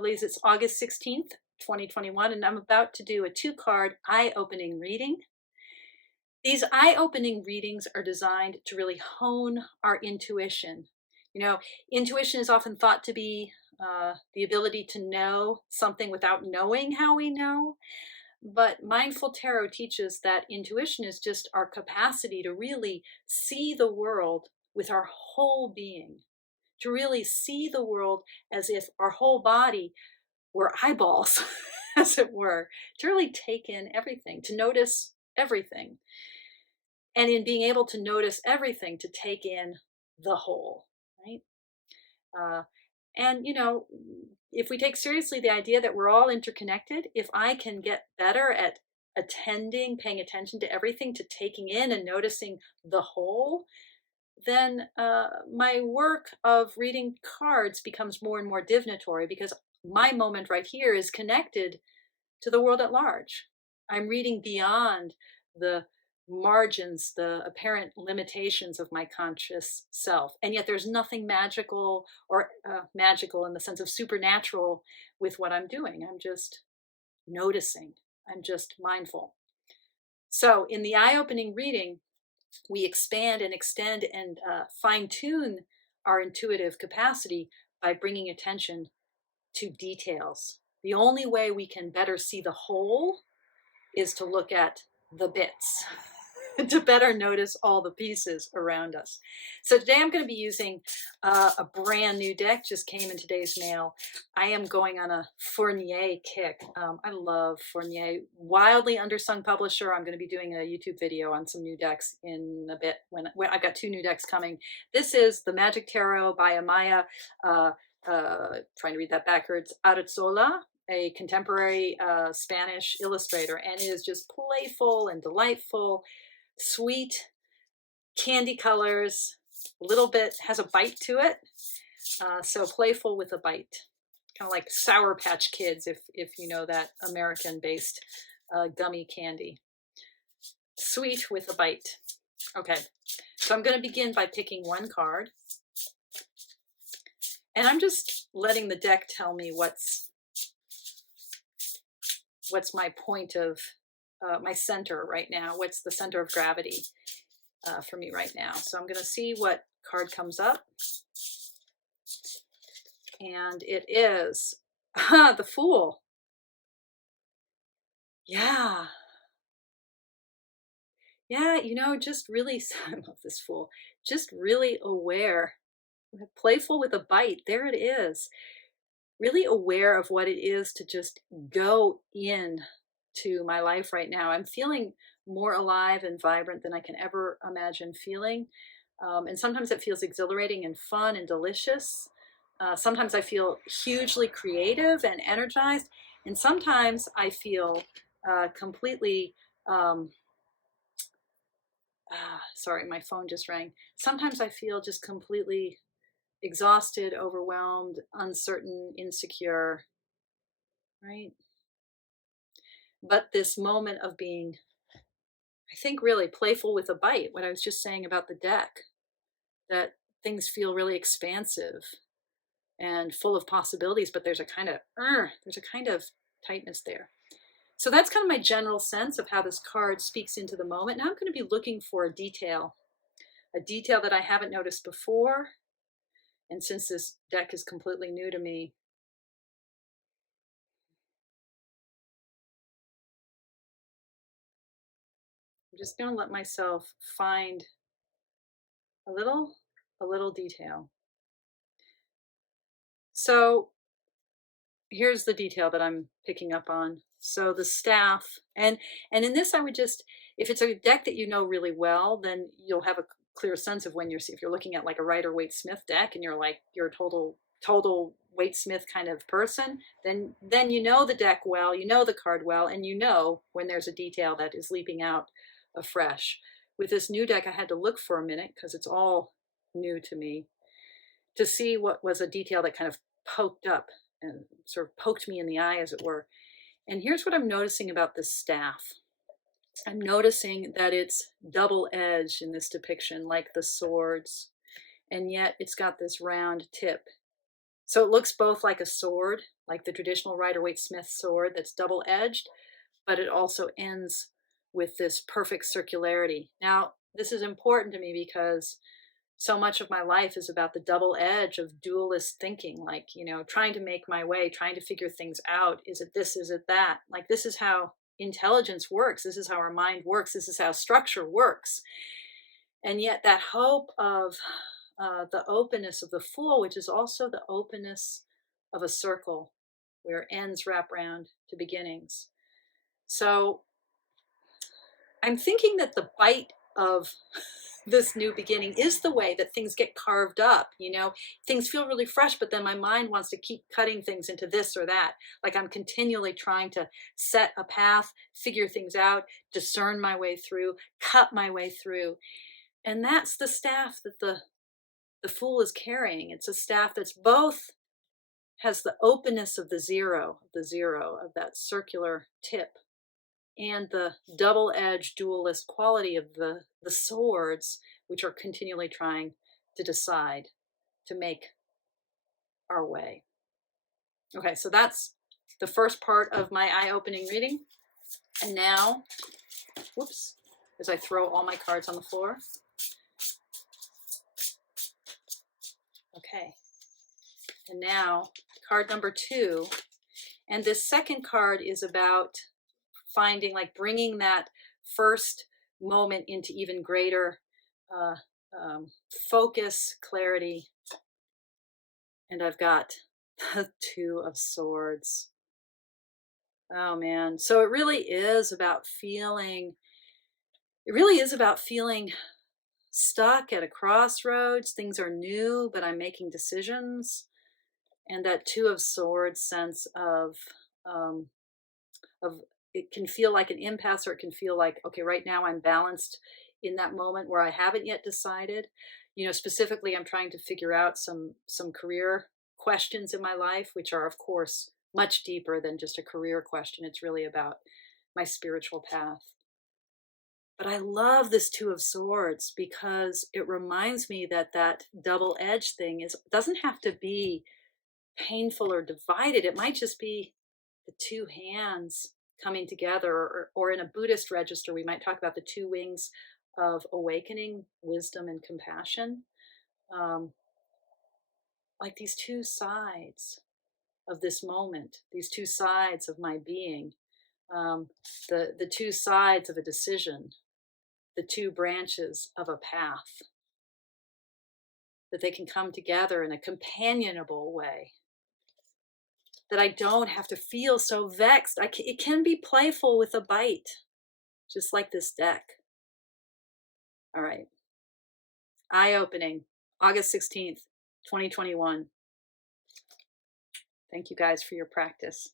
lovelies. It's August 16th, 2021, and I'm about to do a 2-card eye-opening reading. These eye-opening readings are designed to really hone our intuition. You know, intuition is often thought to be the ability to know something without knowing how we know. But Mindful Tarot teaches that intuition is just our capacity to really see the world with our whole being, to really see the world as if our whole body were eyeballs, as it were, to really take in everything, to notice everything. And in being able to notice everything, to take in the whole, right? And, you know, if we take seriously the idea that we're all interconnected, if I can get better at attending, paying attention to everything, to taking in and noticing the whole, then my work of reading cards becomes more and more divinatory, because my moment right here is connected to the world at large. I'm reading beyond the margins, the apparent limitations of my conscious self. And yet there's nothing magical or magical in the sense of supernatural with what I'm doing. I'm just noticing. I'm just mindful. So in the eye-opening reading, we expand and extend and fine-tune our intuitive capacity by bringing attention to details. The only way we can better see the whole is to look at the bits, to better notice all the pieces around us. So today I'm going to be using a brand new deck, just came in today's mail. I am going on a Fournier kick. I love Fournier, wildly undersung publisher. I'm going to be doing a YouTube video on some new decks in a bit when I've got 2 new decks coming. This is the Magic Tarot by Amaia, trying to read that backwards, Arrazzola, a contemporary Spanish illustrator, and it is just playful and delightful, sweet, candy colors, a little bit, has a bite to it, so playful with a bite, kind of like Sour Patch Kids, if you know that American-based gummy candy. Sweet with a bite. Okay, so I'm going to begin by picking one card, and I'm just letting the deck tell me what's my point of my center right now. What's the center of gravity for me right now? So I'm going to see what card comes up. And it is the Fool. Yeah. Yeah, you know, just really, I love this Fool. Just really aware, playful with a bite. There it is. Really aware of what it is to just go in to my life right now. I'm feeling more alive and vibrant than I can ever imagine feeling. And sometimes it feels exhilarating and fun and delicious. Sometimes I feel hugely creative and energized. And sometimes I feel completely, sorry, my phone just rang. Sometimes I feel just completely exhausted, overwhelmed, uncertain, insecure, right? But this moment of being, I think, really playful with a bite, what I was just saying about the deck, that things feel really expansive and full of possibilities, but there's a kind of tightness there. So that's kind of my general sense of how this card speaks into the moment. Now I'm going to be looking for a detail that I haven't noticed before. And since this deck is completely new to me, I'm just going to let myself find a little detail. So here's the detail that I'm picking up on. So the staff, and in this I would just, if it's a deck that you know really well, then you'll have a clear sense of when if you're looking at like a Rider-Waite-Smith deck and you're a total Waite-Smith kind of person, then you know the deck well, you know the card well, and you know when there's a detail that is leaping out afresh. With this new deck, I had to look for a minute because it's all new to me, to see what was a detail that kind of poked up and sort of poked me in the eye, as it were. And here's what I'm noticing about this staff. I'm noticing that it's double-edged in this depiction, like the swords, and yet it's got this round tip. So it looks both like a sword, like the traditional Rider-Waite-Smith sword that's double-edged, but it also ends with this perfect circularity. Now, this is important to me because so much of my life is about the double edge of dualist thinking, like, trying to make my way, trying to figure things out. Is it this? Is it that? Like, this is how intelligence works. This is how our mind works. This is how structure works. And yet, that hope of the openness of the Fool, which is also the openness of a circle where ends wrap round to beginnings. So I'm thinking that the bite of this new beginning is the way that things get carved up. Things feel really fresh, but then my mind wants to keep cutting things into this or that. Like I'm continually trying to set a path, figure things out, discern my way through, cut my way through. And that's the staff that the Fool is carrying. It's a staff that's both has the openness of the zero, of that circular tip, and the double-edged dualist quality of the swords, which are continually trying to decide to make our way. Okay, so that's the first part of my eye-opening reading. And now, whoops, as I throw all my cards on the floor. Okay, and now card number 2. And this second card is about finding, like bringing that first moment into even greater focus, clarity. And I've got the 2 of Swords. Oh man. So it really is about feeling, stuck at a crossroads. Things are new, but I'm making decisions. And that 2 of Swords sense of it can feel like an impasse, or it can feel like, okay, right now I'm balanced in that moment where I haven't yet decided. Specifically, I'm trying to figure out some career questions in my life, which are, of course, much deeper than just a career question. It's really about my spiritual path. But I love this 2 of Swords because it reminds me that that double-edged thing doesn't have to be painful or divided. It might just be the 2 hands coming together, or in a Buddhist register, we might talk about the 2 wings of awakening, wisdom, and compassion. Like these 2 sides of this moment, these 2 sides of my being, the 2 sides of a decision, the 2 branches of a path, that they can come together in a companionable way, that I don't have to feel so vexed. It can be playful with a bite, just like this deck. All right. Eye-opening, August 16th, 2021. Thank you guys for your practice.